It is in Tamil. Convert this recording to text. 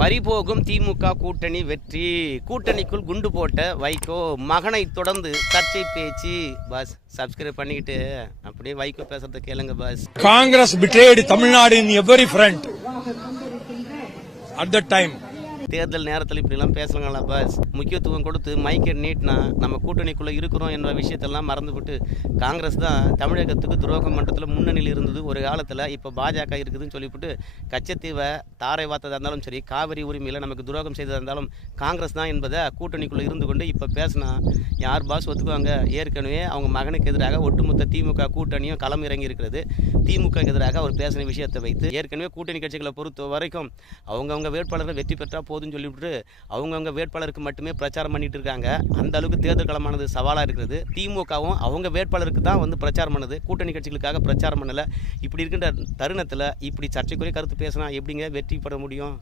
பறிபோகும் திமுக கூட்டணி வெற்றி. கூட்டணிக்குள் குண்டு போட்ட வைகோ மகனை தொடர்ந்து சர்ச்சை பேச்சு. பாஸ் சப்ஸ்கிரைப் பண்ணிக்கிட்டு அப்படியே வைகோ பேசுறத கேளுங்க pass. Congress betrayed Tamil Nadu in every front at that time. தேர்தல் நேரத்தில் இப்படிலாம் பேசலாங்களா பாஸ்? முக்கியத்துவம் கொடுத்து மைக்கை நீட்டினா நம்ம கூட்டணிக்குள்ளே இருக்கிறோம் என்ற விஷயத்தெல்லாம் மறந்துவிட்டு காங்கிரஸ் தான் தமிழகத்துக்கு துரோகம் மன்றத்தில் முன்னணியில் இருந்தது ஒரு காலத்தில். இப்போ பாஜக இருக்குதுன்னு சொல்லிவிட்டு கச்சத்தீவை தாரை வார்த்ததாக இருந்தாலும் சரி, காவிரி உரிமையில் நமக்கு துரோகம் செய்ததாக இருந்தாலும் காங்கிரஸ் தான் என்பதை கூட்டணிக்குள்ளே இருந்து கொண்டு இப்போ பேசினா யார் பாஸ் ஒத்துக்குவாங்க? ஏற்கனவே அவங்க மகனுக்கு எதிராக ஒட்டுமொத்த திமுக கூட்டணியும் களம் இறங்கி இருக்கிறது. திமுக எதிராக அவர் பேசின விஷயத்தை வைத்து ஏற்கனவே கூட்டணி கட்சிகளை பொறுத்த வரைக்கும் அவங்கவுங்க வேட்பாளர்கள் வெற்றி பெற்றால் போதுன்னு சொல்லிவிட்டு அவங்கவுங்க வேட்பாளருக்கு மட்டுமே பிரச்சாரம் பண்ணிட்டு இருக்காங்க. அந்த அளவுக்கு தேர்தல் களமானது சவாலாக இருக்கிறது. திமுகவும் அவங்க வேட்பாளருக்கு தான் பிரச்சாரம் பண்ணது, கூட்டணி கட்சிகளுக்காக பிரச்சாரம் பண்ணலை. இப்படி இருக்கின்ற தருணத்தில் இப்படி சர்ச்சைக்குரிய கருத்து பேசினா எப்படிங்க வெற்றி பெற முடியும்?